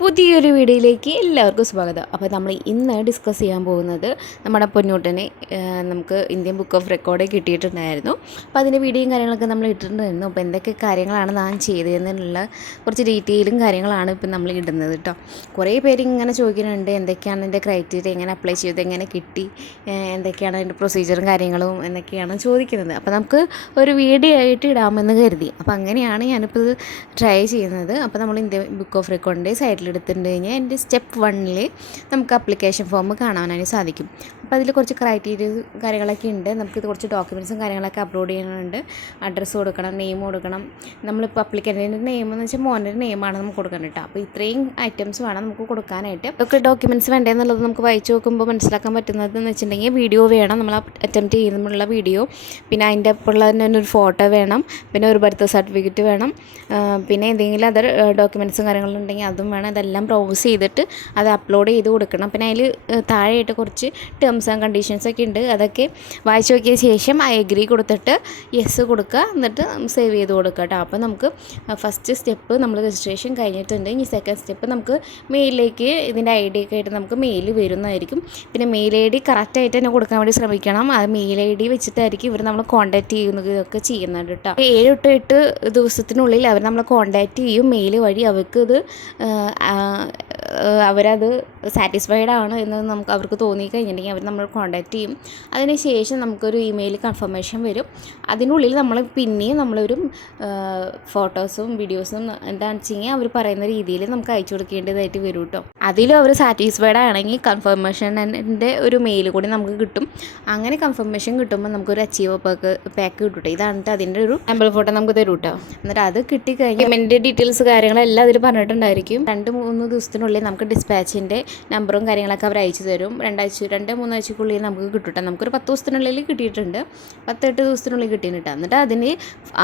പുതിയൊരു വീഡിയോയിലേക്ക് എല്ലാവർക്കും സ്വാഗതം. അപ്പോൾ നമ്മൾ ഇന്ന് ഡിസ്കസ് ചെയ്യാൻ പോകുന്നത് നമ്മുടെ പൊന്നൂട്ടനെ നമുക്ക് ഇന്ത്യൻ ബുക്ക് ഓഫ് റെക്കോർഡ് കിട്ടിയിട്ടുണ്ടായിരുന്നു. അപ്പോൾ അതിൻ്റെ വീഡിയോയും കാര്യങ്ങളൊക്കെ നമ്മൾ ഇട്ടിട്ടുണ്ടായിരുന്നു. അപ്പോൾ എന്തൊക്കെ കാര്യങ്ങളാണ് ഞാൻ ചെയ്തതെന്നുള്ള കുറച്ച് ഡീറ്റെയിലും കാര്യങ്ങളാണ് ഇപ്പം നമ്മൾ ഇടുന്നത് കേട്ടോ. കുറേ പേര് ഇങ്ങനെ ചോദിക്കുന്നുണ്ട്, എന്തൊക്കെയാണ് എൻ്റെ ക്രൈറ്റീരിയ, എങ്ങനെ അപ്ലൈ ചെയ്ത് എങ്ങനെ കിട്ടി, എന്തൊക്കെയാണ് അതിൻ്റെ പ്രൊസീജിയറും കാര്യങ്ങളും എന്നൊക്കെയാണ് ചോദിക്കുന്നത്. അപ്പോൾ നമുക്ക് ഒരു വീഡിയോ ആയിട്ട് ഇടാമെന്ന് കരുതി. അപ്പോൾ അങ്ങനെയാണ് ഞാനിപ്പോൾ ഇത് ട്രൈ ചെയ്യുന്നത്. അപ്പോൾ നമ്മൾ ഇന്ത്യൻ ബുക്ക് ഓഫ് റെക്കോർഡിൻ്റെ സൈഡിൽ എടുത്തിട്ട് കഴിഞ്ഞാൽ എൻ്റെ സ്റ്റെപ്പ് 1 നമുക്ക് അപ്ലിക്കേഷൻ ഫോം കാണാനായി സാധിക്കും. അപ്പോൾ അതിൽ കുറച്ച് ക്രൈറ്റീരിയ കാര്യങ്ങളൊക്കെ ഉണ്ട്. നമുക്കിത് കുറച്ച് ഡോക്യുമെൻറ്റ്സും കാര്യങ്ങളൊക്കെ അപ്ലോഡ് ചെയ്യാനുണ്ട്. അഡ്രസ്സ് കൊടുക്കണം, നെയിം കൊടുക്കണം. നമ്മളിപ്പോൾ അപ്ലിക്കൻറ്റിൻ്റെ നെയിം എന്ന് വെച്ചാൽ മോൻ്റെ നെയിമാണ് നമുക്ക് കൊടുക്കണം കേട്ടോ. അപ്പോൾ ഇത്രയും ഐറ്റംസ് വേണം നമുക്ക് കൊടുക്കാനായിട്ട്. ഒക്കെ ഡോക്യുമെൻറ്റ്സ് വേണ്ടതെന്നുള്ളത് നമുക്ക് വായിച്ച് നോക്കുമ്പോൾ മനസ്സിലാക്കാൻ പറ്റുന്നത് എന്ന് വെച്ചിട്ടുണ്ടെങ്കിൽ വീഡിയോ വേണം, നമ്മൾ അറ്റംപ്റ്റ് ചെയ്യുമ്പോഴുള്ള വീഡിയോ, പിന്നെ അതിൻ്റെ ഒപ്പമുള്ള തന്നെ ഒരു ഫോട്ടോ വേണം, പിന്നെ ഒരു ബർത്ത് സർട്ടിഫിക്കറ്റ് വേണം, പിന്നെ എന്തെങ്കിലും അതർ ഡോക്യുമെൻറ്റ്സും കാര്യങ്ങളുണ്ടെങ്കിൽ അതും വേണം. അതെല്ലാം ബ്രൗസ് ചെയ്തിട്ട് അത് അപ്ലോഡ് ചെയ്ത് കൊടുക്കണം. പിന്നെ അതിൽ താഴെയായിട്ട് കുറച്ച് ടേംസ് ആൻഡ് കണ്ടീഷൻസൊക്കെ ഉണ്ട്. അതൊക്കെ വായിച്ച് നോക്കിയ ശേഷം ഐ അഗ്രി കൊടുത്തിട്ട് യെസ് കൊടുക്കുക, എന്നിട്ട് സേവ് ചെയ്ത് കൊടുക്കുക കേട്ടോ. അപ്പോൾ നമുക്ക് ഫസ്റ്റ് സ്റ്റെപ്പ് നമ്മൾ രജിസ്ട്രേഷൻ കഴിഞ്ഞിട്ടുണ്ട്. ഇനി സെക്കൻഡ് സ്റ്റെപ്പ് നമുക്ക് മെയിലിലേക്ക് ഇതിൻ്റെ ഐ ഡി ഒക്കെ ആയിട്ട് നമുക്ക് മെയിൽ വരുന്നതായിരിക്കും. പിന്നെ മെയിൽ ഐ ഡി കറക്റ്റായിട്ട് തന്നെ കൊടുക്കാൻ വേണ്ടി ശ്രമിക്കണം. അത് മെയിൽ ഐ ഡി വെച്ചിട്ടായിരിക്കും ഇവർ നമ്മൾ കോൺടാക്റ്റ് ചെയ്യുന്നതൊക്കെ ചെയ്യുന്നുണ്ട് കേട്ടോ. 7 to 8 ദിവസത്തിനുള്ളിൽ അവർ നമ്മളെ കോൺടാക്റ്റ് ചെയ്യും മെയിൽ വഴി. അവർക്ക് ഇത് അവരത് സാറ്റിസ്ഫൈഡ് ആണ് എന്ന് നമുക്ക് അവർക്ക് തോന്നിക്കഴിഞ്ഞിട്ടുണ്ടെങ്കിൽ അവർ നമ്മൾ കോൺടാക്റ്റ് ചെയ്യും. അതിന് ശേഷം നമുക്കൊരു ഇമെയിൽ കൺഫർമേഷൻ വരും. അതിനുള്ളിൽ നമ്മൾ പിന്നെയും നമ്മളൊരു ഫോട്ടോസും വീഡിയോസും എന്താണെന്ന് വെച്ച് കഴിഞ്ഞാൽ അവർ പറയുന്ന രീതിയിൽ നമുക്ക് അയച്ചു കൊടുക്കേണ്ടതായിട്ട് വരും കേട്ടോ. അതിലും അവർ സാറ്റിസ്ഫൈഡ് ആണെങ്കിൽ കൺഫർമേഷൻ്റെ ഒരു മെയിൽ കൂടി നമുക്ക് കിട്ടും. അങ്ങനെ കൺഫർമേഷൻ കിട്ടുമ്പോൾ നമുക്കൊരു അച്ചീവ് പാക്ക് കിട്ടും. ഇതാണ് അതിൻ്റെ ഒരു സാമ്പിൾ ഫോട്ടോ നമുക്ക് തരും കേട്ടോ. എന്നിട്ട് അത് കിട്ടിക്കഴിഞ്ഞാൽ പേയ്മെൻറ്റ് ഡീറ്റെയിൽസ് കാര്യങ്ങളെല്ലാം അതിൽ പറഞ്ഞിട്ടുണ്ടായിരിക്കും. 2-3 ദിവസത്തിനുള്ളിൽ നമുക്ക് ഡിസ്പാച്ചിൻ്റെ നമ്പറും കാര്യങ്ങളൊക്കെ അവർ അയച്ചു തരും. 2-3 ആഴ്ചക്കുള്ളിൽ നമുക്ക് കിട്ടും. നമുക്കൊരു 10 ദിവസത്തിനുള്ളിൽ കിട്ടിയിട്ടുണ്ട്, 10-8 ദിവസത്തിനുള്ളിൽ കിട്ടിയിട്ടുണ്ട്. എന്നിട്ട് അതിന്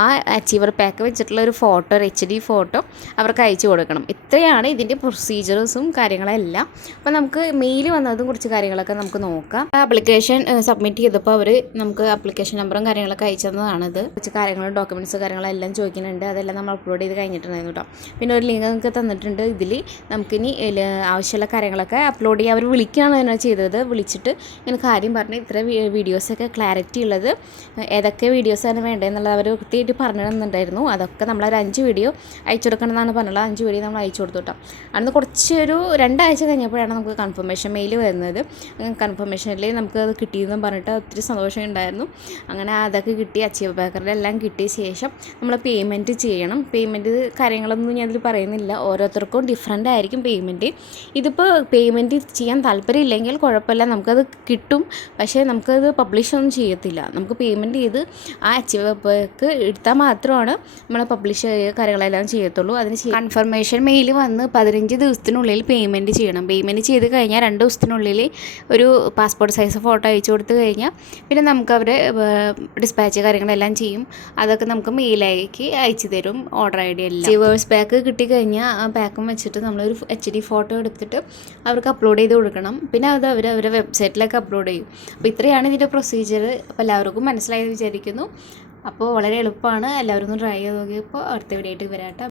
ആ അച്ചീവർ പാക്ക് വെച്ചിട്ടുള്ള ഒരു ഫോട്ടോ, ഒരു HD ഫോട്ടോ അവർക്ക് അയച്ചു കൊടുക്കണം. ഇത്രയാണ് ഇതിൻ്റെ പ്രൊസീജിയേഴ്സും കാര്യങ്ങളെല്ലാം. അപ്പോൾ നമുക്ക് മെയിൽ വന്നതും കുറച്ച് കാര്യങ്ങളൊക്കെ നമുക്ക് നോക്കാം. ആപ്ലിക്കേഷൻ സബ്മിറ്റ് ചെയ്തപ്പോൾ അവർ നമുക്ക് ആപ്ലിക്കേഷൻ നമ്പറും കാര്യങ്ങളൊക്കെ അയച്ചു തന്നതാണിത്. കുറച്ച് കാര്യങ്ങളും ഡോക്യുമെൻറ്റ്സ് കാര്യങ്ങളെല്ലാം ചോദിക്കുന്നുണ്ട്. അതെല്ലാം നമ്മൾ അപ്ലോഡ് ചെയ്ത് കഴിഞ്ഞിട്ടുണ്ടായിരുന്നു കേട്ടോ. പിന്നെ ഒരു ലിങ്ക് നമുക്ക് തന്നിട്ടുണ്ട്. ഇതിൽ നമുക്കിനി ആവശ്യമുള്ള കാര്യങ്ങളൊക്കെ അപ്ലോഡ് ചെയ്യാൻ അവർ വിളിക്കുകയാണ് തന്നെ ചെയ്തത്. വിളിച്ചിട്ട് ഇങ്ങനെ കാര്യം പറഞ്ഞ് ഇത്ര വീഡിയോസൊക്കെ ക്ലാരിറ്റി ഉള്ളത് ഏതൊക്കെ വീഡിയോസാണ് വേണ്ടതെന്നുള്ളത് അവർ കൃത്യമായിട്ട് പറഞ്ഞു തന്നിട്ടുണ്ടായിരുന്നു. അതൊക്കെ നമ്മളൊരു 5 വീഡിയോ അയച്ചു കൊടുക്കണമെന്നാണ് പറഞ്ഞുള്ളത്. 5 വീഡിയോ നമ്മൾ അയച്ചു കൊടുത്തു കേട്ടോ. അന്ന് കുറച്ചൊരു 2 ആഴ്ച കഴിഞ്ഞപ്പോഴാണ് നമുക്ക് കൺഫർമേഷൻ മെയിൽ വരുന്നത്. കൺഫർമേഷനിൽ നമുക്ക് അത് കിട്ടിയെന്നും പറഞ്ഞിട്ട് ഒത്തിരി സന്തോഷം ഉണ്ടായിരുന്നു. അങ്ങനെ അതൊക്കെ കിട്ടി, അച്ചീവ് പാക്കറിൻ്റെ എല്ലാം കിട്ടിയ ശേഷം നമ്മൾ പേയ്മെൻറ്റ് ചെയ്യണം. പേയ്മെൻറ്റ് കാര്യങ്ങളൊന്നും ഞാൻ അതിൽ പറയുന്നില്ല, ഓരോരുത്തർക്കും ഡിഫറെൻ്റ് ആയിരിക്കും പേയ്മെൻറ്റ്. ഇതിപ്പോൾ പേയ്മെൻറ്റ് ചെയ്യാൻ താല്പര്യമില്ലെങ്കിൽ കുഴപ്പമില്ല, നമുക്കത് കിട്ടും. പക്ഷേ നമുക്കത് പബ്ലിഷ് ഒന്നും ചെയ്യത്തില്ല. നമുക്ക് പേയ്മെൻറ്റ് ചെയ്ത് ആ അച്ചീവ് പാക്ക് എടുത്താൽ മാത്രമാണ് നമ്മൾ പബ്ലിഷ് കാര്യങ്ങളെല്ലാം ചെയ്യത്തുള്ളൂ. അതിന് കൺഫർമേഷൻ മെയിൽ വന്ന് 15 ദിവസത്തിനുള്ളിൽ പേയ്മെൻറ്റ് ചെയ്യണം. പേയ്മെൻറ്റ് ചെയ്ത് കഴിഞ്ഞാൽ 2 ദിവസത്തിനുള്ളിൽ ഒരു പാസ്പോർട്ട് സൈസ് ഫോട്ടോ അയച്ചു കൊടുത്തു കഴിഞ്ഞാൽ പിന്നെ നമുക്ക് അവർ ഡിസ്പാച്ച് കാര്യങ്ങളെല്ലാം ചെയ്യും. അതൊക്കെ നമുക്ക് മെയിലേക്ക് അയച്ചു തരും, ഓർഡർ ID എല്ലാം. അച്ചീവേഴ്സ് പാക്ക് കിട്ടിക്കഴിഞ്ഞാൽ ആ പാക്കും വെച്ചിട്ട് നമ്മളൊരു HD ഫോട്ടോ എടുത്തിട്ട് അവർക്ക് അപ്ലോഡ് ചെയ്ത് കൊടുക്കണം. പിന്നെ അത് അവരുടെ വെബ്സൈറ്റിലേക്ക് അപ്ലോഡ് ചെയ്യും. അപ്പോൾ ഇത്രയാണ് ഇതിൻ്റെ പ്രൊസീജിയർ. അപ്പോൾ എല്ലാവർക്കും മനസ്സിലായെന്ന് വിചാരിക്കുന്നു. അപ്പോൾ വളരെ എളുപ്പമാണ്. എല്ലാവരും ഒന്ന് ട്രൈ ചെയ്ത് നോക്കിയപ്പോൾ അടുത്ത വീഡിയോ ആയിട്ട് വരാം.